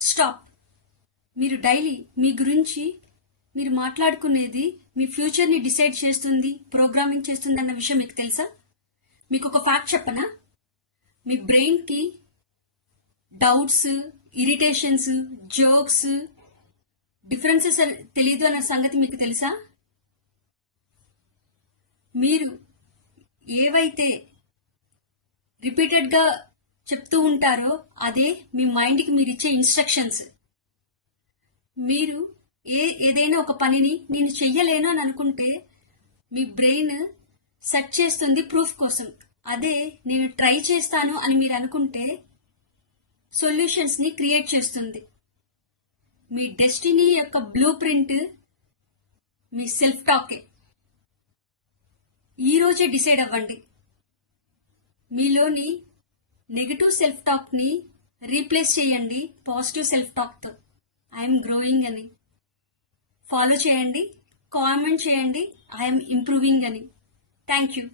Stop. మీరు daily మీ గురించి మీరు మాట్లాడుకునేది మీ ఫ్యూచర్ని డిసైడ్ చేస్తుంది, ప్రోగ్రామింగ్ చేస్తుంది అన్న విషయం మీకు తెలుసా? మీకు ఒక ఫ్యాక్ట్ చెప్పనా? మీ బ్రెయిన్కి డౌట్స్, ఇరిటేషన్స్, జోక్స్, డిఫరెన్సెస్ తెలియదు అన్న సంగతి మీకు తెలుసా? మీరు ఏవైతే రిపీటెడ్గా చెప్తూ ఉంటారో అదే మీ మైండ్కి మీరు ఇచ్చే ఇన్స్ట్రక్షన్స్. మీరు ఏదైనా ఒక పనిని నేను చెయ్యలేను అని అనుకుంటే మీ బ్రెయిన్ సెర్చ్ చేస్తుంది ప్రూఫ్ కోసం. అదే నేను ట్రై చేస్తాను అని మీరు అనుకుంటే సొల్యూషన్స్ని క్రియేట్ చేస్తుంది. మీ డెస్టినీ యొక్క బ్లూ ప్రింట్ మీ సెల్ఫ్ టాకే. ఈరోజే డిసైడ్ అవ్వండి. మీలోని నెగటివ్ సెల్ఫ్ టాక్ని రీప్లేస్ చేయండి పాజిటివ్ సెల్ఫ్ టాక్తో. ఐఎమ్ గ్రోయింగ్ అని ఫాలో చేయండి, కామెంట్ చేయండి, ఐఎమ్ ఇంప్రూవింగ్ అని. Thank you.